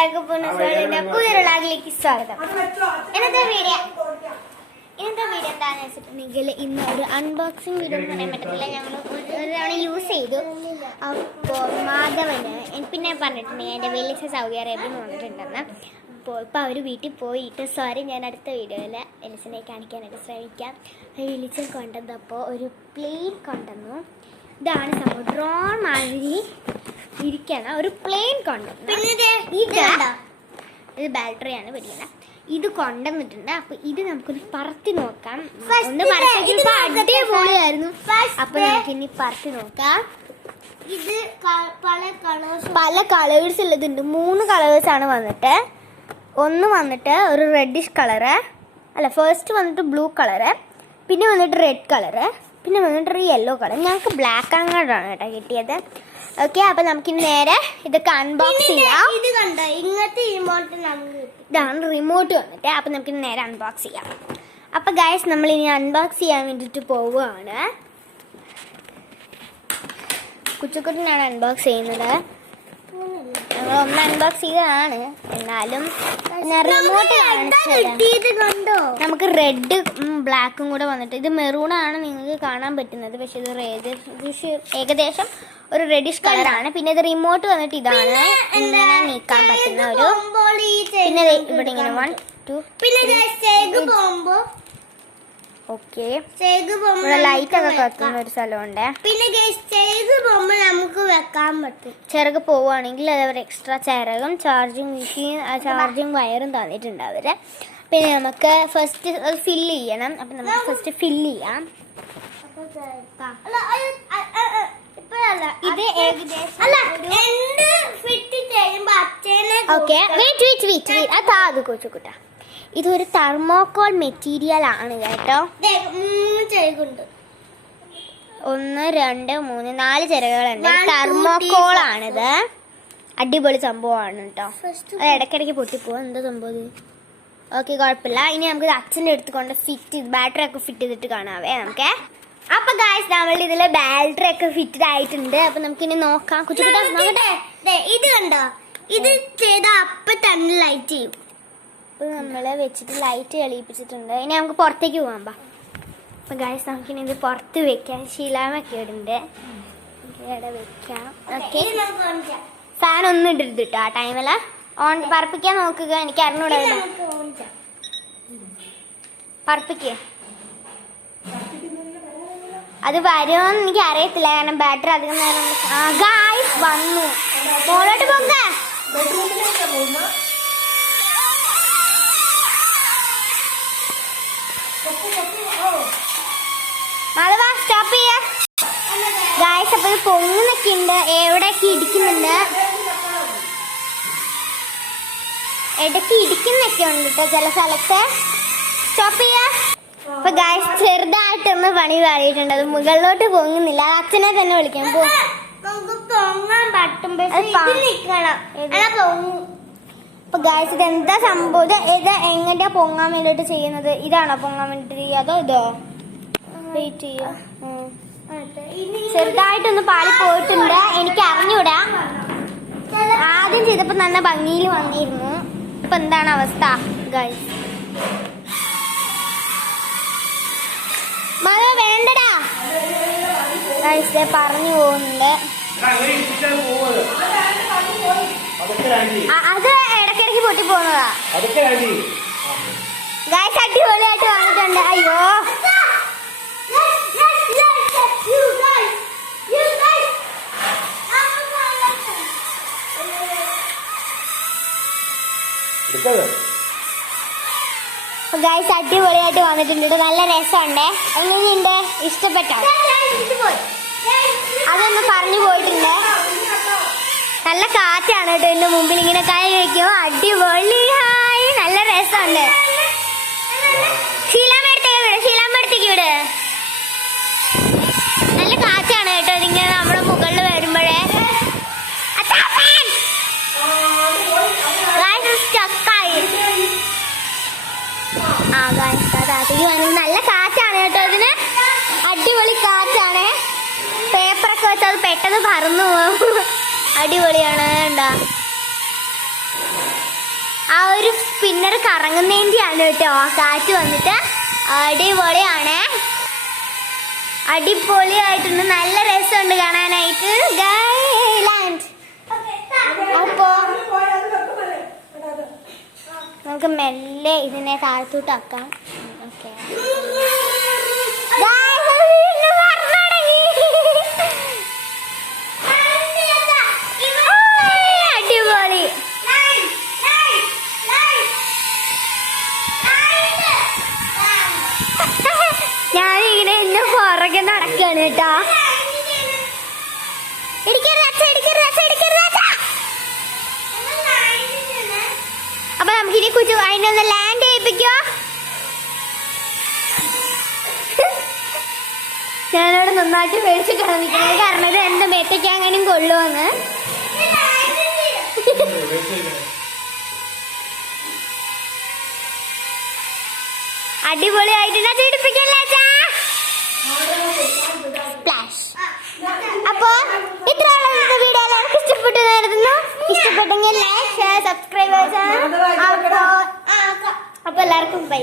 എല്ലാവർക്കും പുതിയൊരു വ്ളോഗിലേക്ക് സ്വാഗതം. ഇന്നത്തെ വീഡിയോ എന്താണെന്ന് വെച്ചിട്ടുണ്ടെങ്കിൽ ഇന്ന് ഒരു അൺബോക്സിങ് വീഡിയോ എന്ന് പറയാൻ പറ്റത്തില്ല. ഞങ്ങൾ ഒരു തവണ യൂസ് ചെയ്തു. അപ്പോൾ മാധവന് പിന്നെ പറഞ്ഞിട്ടുണ്ടെങ്കിൽ എൻ്റെ വലിയ സൗദി അറേബ്യ വന്നിട്ടുണ്ടെന്ന്. അപ്പോൾ ഇപ്പോൾ അവർ വീട്ടിൽ പോയിട്ട് ഞാൻ അടുത്ത വീഡിയോയിൽ എലിസിനെ കാണിക്കാനായിട്ട് ശ്രമിക്കാം. വിളിച്ച് കൊണ്ടുവന്നപ്പോൾ ഒരു പ്ലെയിൻ കൊണ്ടുവന്നു. ഇതാണ് സംഭവം, ഡ്രോൺ മാതിരി ഇരിക്കണ ഒരു പ്ലെയിൻ കൊണ്ടുവന്നു. പിന്നെ ഇത് ബാറ്ററിയാണ് പിടിക്കണം. ഇത് കൊണ്ടുവന്നിട്ടുണ്ട്. അപ്പൊ ഇത് നമുക്കൊന്ന് പറത്തി നോക്കാം. ഒന്ന് അടിപൊളിയായിരുന്നു. അപ്പൊ നമുക്ക് ഇനി പറത്തി നോക്കാം. ഇത് പല കളേഴ്സ് ഉള്ളതുണ്ട്. 3 കളേഴ്സ് ആണ് വന്നിട്ട്. ഒന്ന് വന്നിട്ട് ഒരു റെഡിഷ് കളറ്, അല്ല ഫസ്റ്റ് വന്നിട്ട് ബ്ലൂ കളറ്, പിന്നെ വന്നിട്ട് റെഡ് കളറ്, പിന്നെ വന്നിട്ട് ഒരു യെല്ലോ കളർ. ഞങ്ങൾക്ക് ബ്ലാക്ക് ആൻഡ് റെഡാണ് കേട്ടോ കിട്ടിയത്. ഓക്കെ, അപ്പൊ നമുക്കിനി നേരെ ഇതൊക്കെ അൺബോക്സ് ചെയ്യാം. ഇത് കണ്ടോ, ഇങ്ങനത്തെ റിമോട്ട് ഇതാണ് റിമോട്ട് വന്നിട്ട്. അപ്പൊ നമുക്കിനി നേരെ അൺബോക്സ് ചെയ്യാം. അപ്പൊ ഗൈസ്, നമ്മൾ ഇനി അൺബോക്സ് ചെയ്യാൻ വേണ്ടിട്ട് പോവുകയാണ്. കുച്ചുക്കുട്ടനാണ് അൺബോക്സ് ചെയ്യുന്നത്. ഞങ്ങൾ ഒന്ന് അൺബോക്സ് ചെയ്തതാണ്, എന്നാലും റിമോട്ട് നമുക്ക് റെഡ് ബ്ലാക്കും കൂടെ വന്നിട്ട്, ഇത് മെറൂൺ ആണ് നിങ്ങൾക്ക് കാണാൻ പറ്റുന്നത്. പക്ഷെ ഇത് ഏകദേശം ഒരു റെഡിഷ് കളറാണ്. പിന്നെ ഇത് റിമോട്ട് വന്നിട്ട് ഇതാണ്, ഇങ്ങനെ നീക്കാൻ പറ്റുന്ന ഒരു. പിന്നെ ഇവിടെ ഇങ്ങനെ 1 2 പിന്നെ ഓക്കെ, ലൈറ്റ് ഒക്കെ കത്തുന്ന ഒരു സ്ഥലമുണ്ട്. പിന്നെ നമുക്ക് വെക്കാൻ പറ്റും. ചിറക് പോവുകയാണെങ്കിൽ അതവർ എക്സ്ട്രാ ചിറകും ചാർജിങ് വയറും തന്നിട്ടുണ്ട് അവര്. പിന്നെ നമുക്ക് ഫസ്റ്റ് ഫില്ല് ചെയ്യണം. അപ്പൊ നമുക്ക് ഫസ്റ്റ് ഫില്ല് ചെയ്യാം. ഇത് ഏകദേശം ഓക്കെ, വെയിറ്റ് അത് കൊച്ചുകുട്ട. ഇതൊരു തെർമോകോൾ മെറ്റീരിയൽ ആണ് കേട്ടോ. 1 2 3 4 ചിറകുകളുണ്ട്. തെർമോകോൾ ആണിത്. അടിപൊളി സംഭവമാണ് കേട്ടോ. അത് ഇടയ്ക്കിടയ്ക്ക് പൊട്ടിപ്പോവാ. എന്താ സംഭവം ഇത്? ഓക്കെ, കുഴപ്പമില്ല. ഇനി നമുക്ക് അച്ഛൻ്റെ അടുത്ത് ഫിറ്റ് ചെയ്ത് ബാറ്ററി ഒക്കെ ഫിറ്റ് ചെയ്തിട്ട് കാണാവേ നമുക്ക്. അപ്പൊ ഗായ്സ്, നമ്മൾ ഇതില് ബാറ്ററി ഒക്കെ ഫിറ്റഡ് ആയിട്ടുണ്ട്. അപ്പൊ നമുക്കിനി നോക്കാം. കുച്ചുകുട്ടാ നോക്കട്ടെ. ഇത് കണ്ടോ, ഇത് ചെയ്ത അപ്പൊ തന്നെ ലൈറ്റ് ചെയ്യും. ഇപ്പൊ നമ്മള് വെച്ചിട്ട് ലൈറ്റ് തെളിയിപ്പിച്ചിട്ടുണ്ട്. ഇനി നമുക്ക് പുറത്തേക്ക് പോകാം. അപ്പൊ ഗായ്സ്, നമുക്കിനി ഇത് പുറത്ത് വെക്കാം. ശീലാമൊക്കെ ഇടുന്നുണ്ട്, ഇവിടെ വെക്കാം. ഓക്കെ, ഫാൻ ഒന്നും ഇടരുത് കേട്ടോ ആ ടൈമില്. ഓൺ പറപ്പിക്കാൻ നോക്കുക. എനിക്ക് അറിഞ്ഞൂടാ, പറപ്പിക്കുക. അത് വരുമോന്ന് എനിക്ക് അറിയത്തില്ല, കാരണം ബാറ്ററി അധികം നേരം. ഗായ്സ് വന്നു, മോളോട്ട് പോക. സ്റ്റോപ്പ് ചെയ്യ ഗായ്സ്. അപ്പൊ ഇത് പൊങ്ങുന്നൊക്കെ ഉണ്ട്, എവിടെയൊക്കെ ഇടിക്കുന്നുണ്ട്, ഇടയ്ക്ക് ഇടിക്കുന്നൊക്കെ ഉണ്ട് കേട്ടോ ചില സ്ഥലത്ത്. സ്റ്റോപ്പ് ചെയ്യ. അപ്പൊ ഗായ്സ്, ചെറുതായിട്ടൊന്ന് പണി പാടിയിട്ടുണ്ട്. അത് മുകളിലോട്ട് പൊങ്ങുന്നില്ല. അത് അച്ഛനെ തന്നെ വിളിക്കാം. അപ്പൊ ഗായ്സ്, ഇത് എന്താ സംഭവം? ഇത് എങ്ങനെയാ പൊങ്ങാൻ വേണ്ടിട്ട് ചെയ്യുന്നത്? ഇതാണോ പൊങ്ങാൻ വേണ്ടിട്ട് ചെയ്യുക, അതോ ഇതോ? വെയിറ്റ് ചെയ്യ. ചെറുതായിട്ടൊന്ന് പാളി പോയിട്ടുണ്ട്, എനിക്ക് അറിഞ്ഞൂടാ. ആദ്യം ചെയ്തപ്പോ നല്ല ഭംഗിയിൽ വന്നിരുന്നു. ഇപ്പൊ എന്താണ് അവസ്ഥ ഗായ്സ്? മഴ വേണ്ടടാ ഗായ്സ്, പറഞ്ഞു പോകുന്നുണ്ട്. അത് ഇടയ്ക്കിടയ്ക്ക് പൊട്ടി പോകുന്നതാ ഗായ്സ്. അടിപൊളിയായിട്ട് വന്നിട്ടുണ്ട്. അയ്യോ, ഗായ്സ് അടിപൊളിയായിട്ട് വന്നിട്ടുണ്ട്. നല്ല രസമുണ്ട്. എങ്ങനെയുണ്ട്? ഇഷ്ടപ്പെട്ടോ? അതൊന്ന് പറഞ്ഞു പോയിട്ടുണ്ട്. നല്ല കാറ്റാണ് കേട്ടോ എന്റെ മുമ്പിൽ ഇങ്ങനെ കൈ കഴിക്കും. അടിപൊളി, ഹായ്, നല്ല രസമുണ്ട്. ശീലാമ്പഴത്തേക്ക് വിട്. നല്ല കാറ്റാണ് കേട്ടോ ഇതിങ്ങനെ നമ്മുടെ മുകളിൽ വരുമ്പോഴേ. നല്ല കാറ്റാണ് കേട്ടോ ഇതിന്. അടിപൊളി കാറ്റാണ്. പേപ്പറൊക്കെ വെച്ചാൽ അത് പെട്ടെന്ന് പറന്നു പോകും. അടിപൊളിയാണ്. എന്താ ഒരു സ്പിന്നർ കറങ്ങുന്നതിൻ്റെയാണ് കേട്ടോ കാറ്റ് വന്നിട്ട്. അടിപൊളിയാണ്, അടിപൊളിയായിട്ടുണ്ട്, നല്ല രസമുണ്ട് കാണാനായിട്ട്. അപ്പോ നമുക്ക് മെല്ലെ ഇതിനെ താഴ്ത്തോട്ടാക്കാം. ഓക്കെ, അടിപൊളി. ഞാനിങ്ങനെ എന്നെ പുറകെ നടക്കാണ് കേട്ടോ. അപ്പൊ നമുക്കിനി കുച്ചു അതിനൊന്ന് ലാൻഡ് ചെയ്യിപ്പിക്കോ. ഞാനവിടെ നന്നായിട്ട് പേടിച്ചിട്ടാണ് നിൽക്കുന്നത്, കാരണം ഇത് എന്റെ മേത്തേക്ക് അങ്ങനെയും കൊള്ളുമെന്ന്. അടിപൊളിയായിട്ട് ചീടിപ്പിക്കല്ലേ. അപ്പൊ ഇത്രയുള്ള വീഡിയോ എല്ലാവർക്കും ഇഷ്ടപ്പെട്ടു നേരുന്നു. ഇഷ്ടപ്പെട്ടെങ്കിൽ ലൈക്ക്, ഷെയർ, സബ്സ്ക്രൈബ്. അപ്പൊ എല്ലാവർക്കും ബൈ.